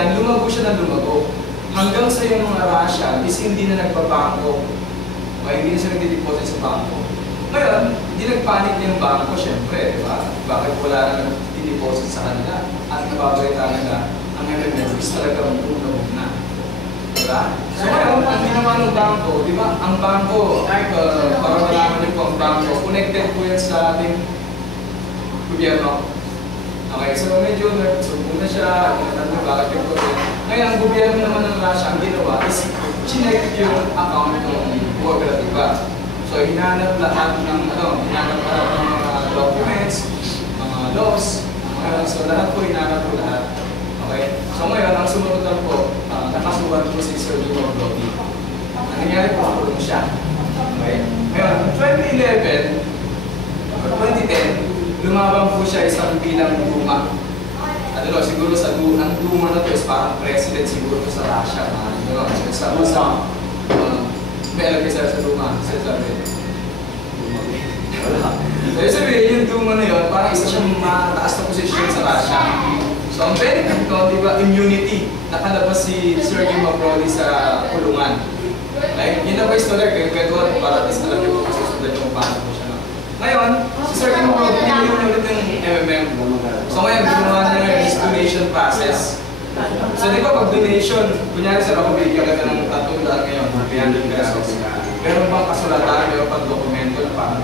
yan, lumago siya ng lumago. Hanggang sa yung mga Russian is hindi na nagbabangko. Okay, hindi na siya nagde-deposit sa bangko. Ngayon, hindi nagpanik na yung bangko, syempre, di ba? Bakit wala na nag-deposit sa kanila? At nababalita nila, ang MMF is talagang lumabog na. Diba? So ngayon, ang ginawa ng bangko, di ba? Ang bangko, para malaman niyo po ang bangko, connected po yan sa ating gobyerno. Okay, so medyo nagsubo na siya, natanong bakit yung gobyerno. Ngayon, ang gobyerno naman ng Russia, ang ginawa is chinek yung account ng kooperatiba. So, hinanap lahat ng mga documents, mga laws, so lahat po hinanap po lahat. Okay? So ngayon, ang sumunod lang po, nakasuhan po si Sir Jimmy Brody. Ang nangyari po, kulong siya. Okay? Ngayon, 2011 or 2010, lumabang po siya isang bilang Duma. Siguro sa ang Duma na to is parang president siguro sa Russia. Sa Russia, may alam kayo sa Duma. Wala. So, sabihin, yung Duma na yun, parang isa siyang mataas na posisyon sa Russia. So, ang benefit ko, di ba, immunity. Nakalabas si Sir Jimmy Brody sa kulungan. Like, yun na ba istorya kayo? Kaya para at least alam niyo po kasi susunod yung paano po siya. Ngayon, si Sir Jimmy Brody, pinili ulit ng MMM. So ngayon, ginawa na ngayon is donation process. So di ba pag donation, kunyari sir ako bigyan ka ng 300 ngayon, 300 pesos. Meron bang kasulatan, meron pang dokumento na parang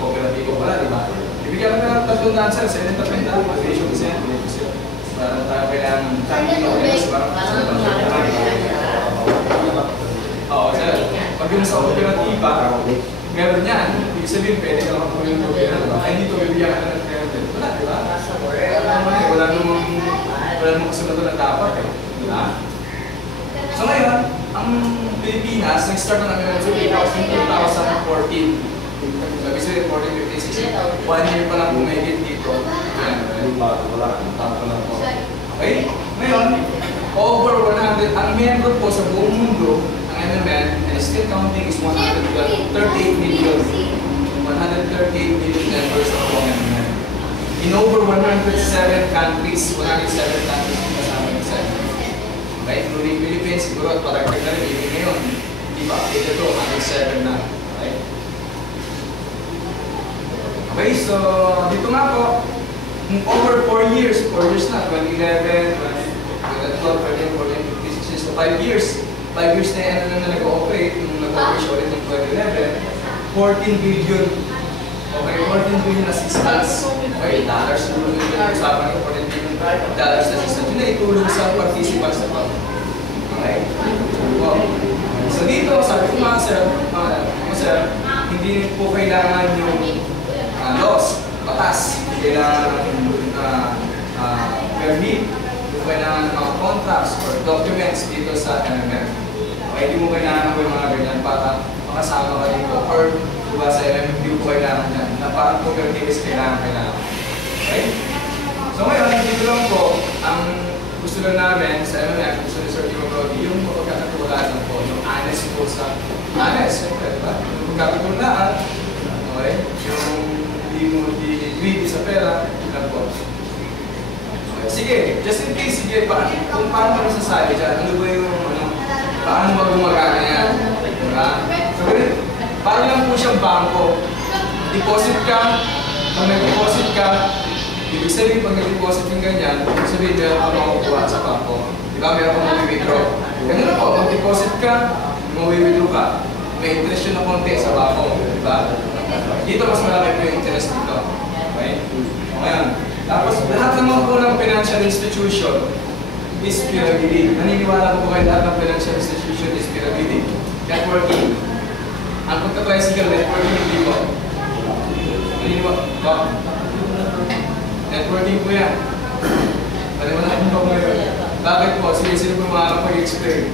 kooperatibo wala, di ba? Ibigyan ka ng 300 sir, send the pen na, donation ko sir. Para tayo kailangan oo sir, pag yung sa kooperatiba, meron yan. Ibig sabihin, pwede ka lang po yung gobyerno. Ay, dito, bibigyan ka ng 300. Wala, di ba? Wala namang kasunod na dapat eh. Diba? So ngayon, ang Pilipinas, nag-start na namin sa 2014. Sabi sa 14, 15, 16. 1 year pa lang bumigit dito. Okay? Ngayon, over 100, ang member po sa buong mundo, MMM, and still counting, is 138 million. 138 million members of MMM. In over 107 countries, 107 countries kasama yung sa MMM. Okay, including Philippines, siguro at paragdag na rin, even ngayon. Di ba? Ito, 107 na. Okay? Okay, so dito nga po, over 4 years na, 2011, 2012, 2013, 2014, 2015, so 5 years. 5 years na yan na nag-ooperate, nung nag-operate siya ulit ng 2011, 14 billion. Okay, 14 billion assistance. Okay, dollars na yung usapan ng 14 billion dollars assistance. Yun na itulong sa participants na pa. Okay? Wow. So dito, sabi ko mga sir, hindi po kailangan yung laws, batas. Kailangan ng permit. Kailangan ng mga contracts or documents dito sa MMM. Okay, hindi mo kailangan po yung mga ganyan para makasama ka dito. Or diba sa MMM, hindi mo kailangan yan. Na parang cooperatives kailangan. Okay? So ngayon, dito lang po, ang gusto lang namin sa MMM, gusto ni Sir Jimmy Brody, yung pagkakatulaan lang po, yung honest po sa honest, siyempre, diba? Yung pagkakatulaan, okay? Yung hindi mo greedy sa pera, lang po. Sige, just in case, sige, kung paano mo nasasabi dyan, ano ba yung, paano ba gumagana yan? Diba? So, parang lang po siyang bangko. Deposit ka, kung may deposit ka, ibig sabihin pag nag-deposit yung ganyan, ibig sabihin meron ka makukuha sa bangko. Diba? Meron kang mawi-withdraw. Ganun na po, mag-deposit ka, mawi-withdraw ka, may interest yun na konti sa bangko. Diba? Dito mas malaki po yung interest dito. Okay? Ngayon, tapos lahat naman po ng financial institution is pyramiding. Naniniwala po kayo lahat ng financial institution is pyramiding. Networking. Ang pagka-tricycle, networking hindi po. Naniniwala po. Networking po yan. Naniniwala po kayo. Bakit po? Sino po makakapag-explain?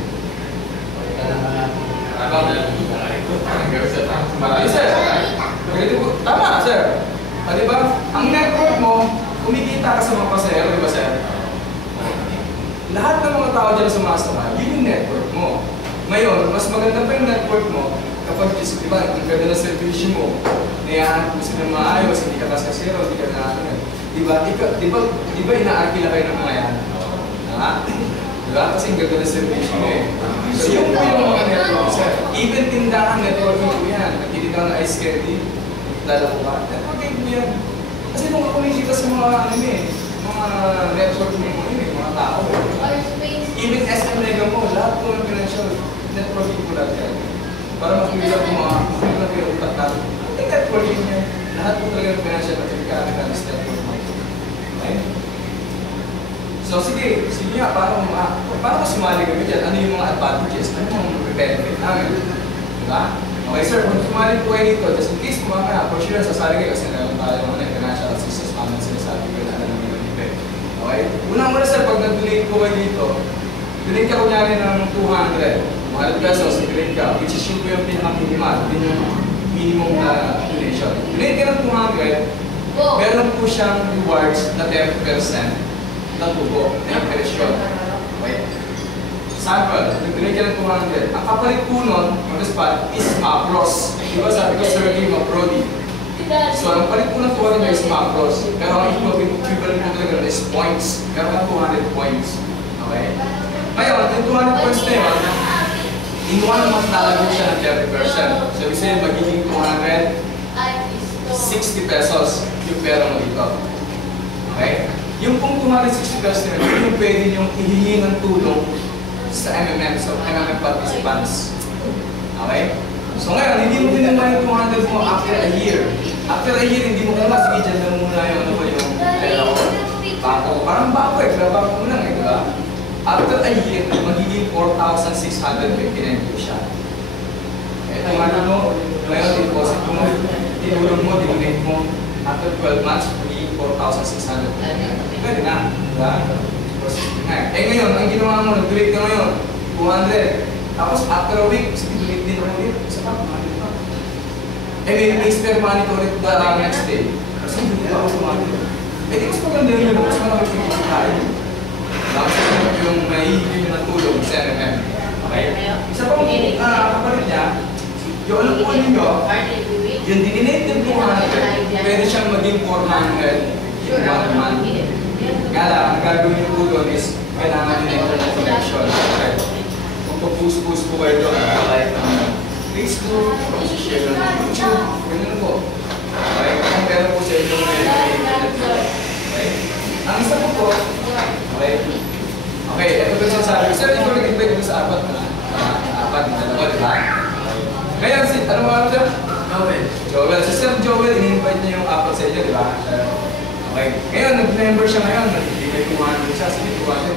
Marami sir. Tama sir. Diba? Ang network mo, kumikita ka sa mga pasahero, di ba sir? Lahat ng mga tao dyan sumasama, yun yung network mo. Ngayon, mas maganda pa yung network mo kapag, di ba, ang ganda ng servisyo mo, nayahan mo sila maayos, hindi ka kasasero, hindi ka na. Di ba inaakila kayo ng mga yan? Ha? Diba? Kasi ang ganda na service mo eh. So yung po yung mga network, sir. Even tindahan, networking po yan. Nagkikita ka ng ice candy, lalo ko ba? Networking po yan. Kasi nung ako nakikita sa mga ano eh, mga network mo mga tao. Even SM Mega mo, lahat po ng financial networking po lahat yan. Para makikita po mga utak natin. Yung networking niya, lahat po talaga ng financial networking network mo. Okay? So sige nga, paano sumali kami dyan? Ano yung mga advantages? Ano yung benefit namin? Diba? Okay sir, kung sumali po kayo dito, just in case kung mamaya, for sure, sasali kayo kasi meron tayo mga financial assistance namin sinasabi ko na alam namin yung event. Okay? Una muna sir, pag nag-donate po kayo dito, donate ka kunyari ng 200. 100 pesos, donate ka, which is yung pinaka-minimal, yun yung minimum na donation. Donate ka ng 200, meron po siyang rewards na 10%. Natubo, na impresyon. Okay? Sample, nag-donate ka ng 200. Ang kapalit po nun, on the spot, is Macros. Diba sabi ko, Sir Game of Brody. So, ang palit po ng 200 is Macros. Pero ang equivalent po talaga is points. Meron ka 200 points. Okay? Ngayon, yung 200 points na yun, in 1 month lalagyan siya ng 30%. So, ibig sabihin, magiging 260 pesos yung pera mo dito. Okay? Yung pong 260 pesos na yun, yung pwede niyong ihingi ng tulong sa MMM, so MMM participants. Okay? So ngayon, hindi mo din naman yung 200 mo after a year. After a year, hindi mo naman, sige, dyan lang muna yung ano ba yung pera ko. Bako, parang bako eh, pero bako mo lang eh, diba? After a year, magiging 4,659 po siya. Eh, kung ano mo, ngayon, deposit mo, tinulong mo, dinonate mo, after 12 months, magiging 4,600. Pwede na, diba? Eh ngayon, ang ginawa mo, nag-donate ka ngayon, 200. Tapos after a week, sige, donate din ako ulit. Isa pa, 200 pa. Eh may spare money ko ulit the next day. Kasi hindi ako tumatid. Eh di mas maganda yun, mas malaki pinigil tayo. Tapos yung mahihigil ng tulong sa MMM. Okay? Isa pa kapalit niya, yung alam po ninyo, yung dinonate ng 200, pwede siyang maging 400 in 1 month. Nga lang, ang gagawin yung po doon is kailangan nyo na yung connection. Okay? Kung pag-push-push po kayo doon, like Facebook, share ng YouTube, ganun po. Okay? Kung meron po sa inyong internet. Okay? Ang isa po, okay? Okay, ito po yung sabi. Sir, ito nag-invite ko sa apat na dalawa, di ba? Ngayon, ano mga ano sir? Joel. Si Sir Joel, in-invite niya yung apat sa inyo, di ba? Okay. Ngayon, nag-member siya ngayon. Nagbibigay 200 siya. Sige, 200.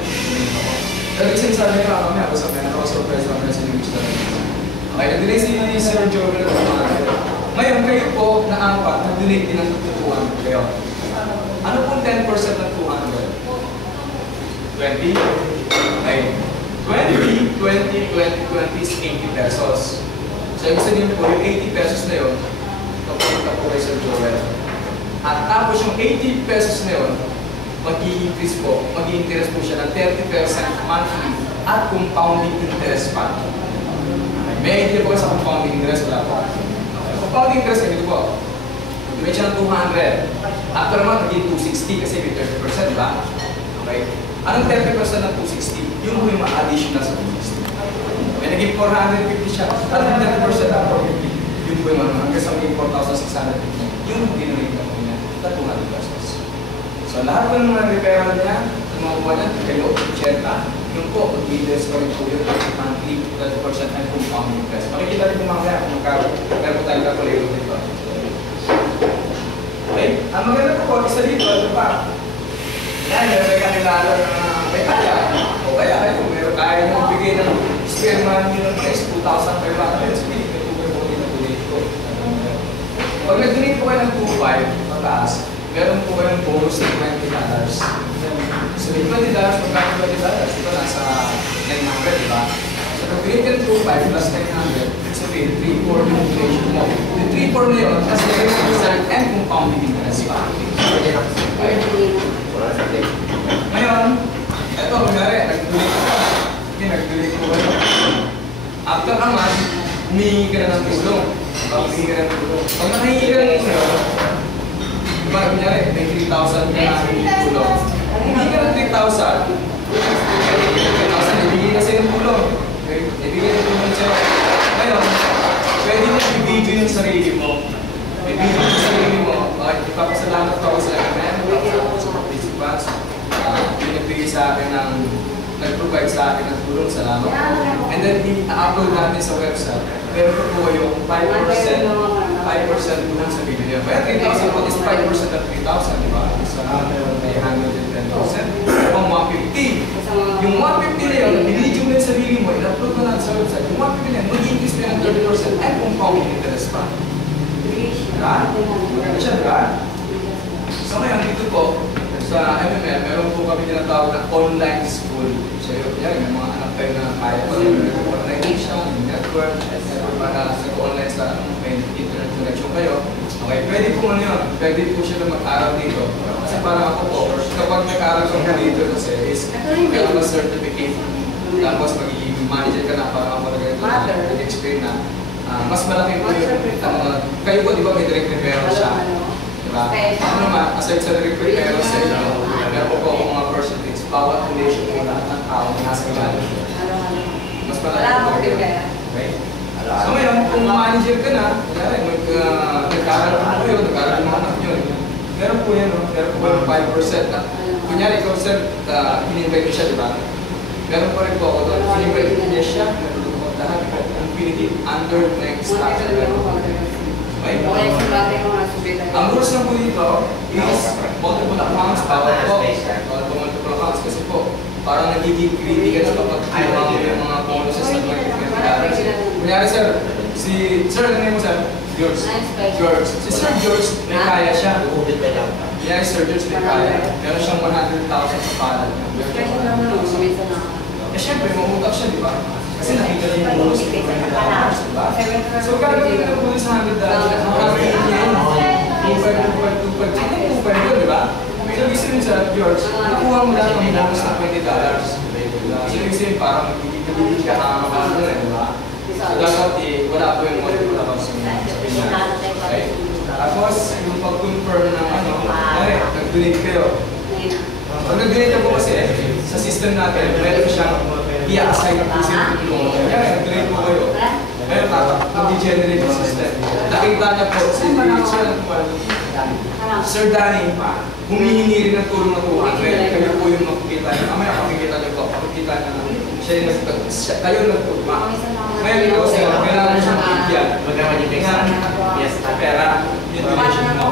Pero kasi sabi niya, mamaya, basta may nakaka-surprise mamaya sa inyo gusto natin. Okay, nag-donate si Sir Joel ng 200. Ngayon, kayo po na apat, nag-donate din ng 200 kayo. Ano pong 10% ng 200? 20? Okay. 20 is 80 pesos. So, ibig sabihin po, yung 80 pesos na yun, kapunta po kay Sir Joel. At tapos yung 80 pesos na yun, mag-i-increase po, mag-i-interest po siya ng 30% monthly at compounding interest pa. Okay. May idea po sa compounding interest, wala po. Okay. Compounding interest, ganito po. May siya ng 200. After naman, magiging 260 kasi may 30%, diba? Okay. Anong 30% ng 260? Yung po yung additional sa 260. May naging 450 siya. Anong 30% ng 450? Yung po yung hanggang sa maging 4,650. Yung po dinonate na po niya. 200 pesos. So lahat po ng mga referral niya, ng mga buwan niya, kayo, cheta, yung po, mag-interest ko rin po yun, monthly, 30% and compound interest. Makikita rin po mga kung magkano, meron po tayo calculator dito. Okay? Ang maganda po, isa dito, ito pa. Yan, meron ka nilalo na may kaya. O kaya kayo, meron kaya nyo bigay ng spare money ng price, 2,500. Sige, may tubay po dito, donate ko. Pag nag-donate po kayo ng 2,500, mataas, meron po kayong bonus ng $20. So, yung $20, magkano $20? Ito nasa 900, di ba? So, pag-donate ka ng 2,500 plus 900, sabihin, 3-4 yung inflation mo. Yung 3-4 na yun, kasi yung and compounding interest pa. Okay? Ngayon, ito, kunyari, nag-donate ko. Okay, nag-donate ko kayo. After a month, humihingi ka na ng tulong. Humihingi ka na ng tulong. Pag nakahingi ka na ng tulong, diba, kunyari, may 3,000 ka na ng tulong. Humihingi ka ng 3,000. 3,000 nagpapasalamat po ako sa MMM, sa participants, pinagbigay sa akin ng, nag-provide sa akin ng tulong, salamat po. And then, i-upload natin sa website. Meron po po yung 5% tulong sa video niya. Kaya 3,000 po is 5% of 3,000, di ba? Sa may 110,000. Yung 150. Yung 150 na yun, nilidyo mo yung sarili mo, in-upload mo natin sa website. Yung 150 na yun, mag-increase na yung 30% and compounding interest pa. Diba? Maganda siya, diba? So ngayon, dito po, sa MMM, meron po kami tinatawag na online school. So yan, may mga anak kayo na kaya pa rin organization, network, para sa online sa may internet connection kayo. Okay, pwede po ano yun, pwede po siya na mag-aral dito. Kasi parang ako po, kapag nag-aral ka po dito kasi is meron na certificate, tapos magiging manager ka na parang ako na ganito na nag-explain na mas malaki po yung kayo po di ba may direct referral siya? Diba? Ako naman, aside sa direct referral sa inyo, meron po ako mga percentage, bawat foundation po lahat ng tao na nasa ilalim. Mas malaki po yun. Okay? So ngayon, kung manager ka na, nag-aaral po kayo, nag-aaral yung mga anak nyo. Meron po yan, meron po yung 5% na, kunyari ikaw sir, in-invite niyo siya, di ba? Meron po rin po ako doon, in-invite niya siya, lahat po, ang pinitid under next tax. Okay? Ang rules lang po dito is multiple accounts, bawat po. Multiple accounts kasi po, parang nagiging critical sa kapag yung mga bonuses na $20. Kunyari sir, sir, ano mo sir? George. Si Sir George, may kaya siya. Kunyari Sir George, may kaya. Meron siyang 100,000 sa palad. Eh syempre, mamutak siya, di ba? Kasi nakita niya yung bonus ng $20, di ba? So, gagawin ka ng bonus sa $100. Nakakita niya yun. 2.5, 2.5, 2.5 di ba? So, ibig sabihin sa George, nakuha mo lang ang bonus ng $20. So, ibig sabihin, parang magiging ka nakakamahan doon, di ba? So, dapat wala po yung multiple accounts sa pinya. Okay? Tapos, yung pag-confirm ng nag-donate kayo. Pag nag-donate po kasi, sa system natin, meron siyang i-assign ng pusin ng tulong. Kaya nag-donate po kayo. Ngayon, mag-generate yung system. Nakita niya po, Sir Danny, humihingi rin ng tulong na 200. Kayo po yung makikita niyo. Mamaya makikita niyo po. Makikita niyo na siya yung kayo nagtulma. Ngayon, ikaw sir, kailangan siyang bigyan. Yes, pera, yung donation mo.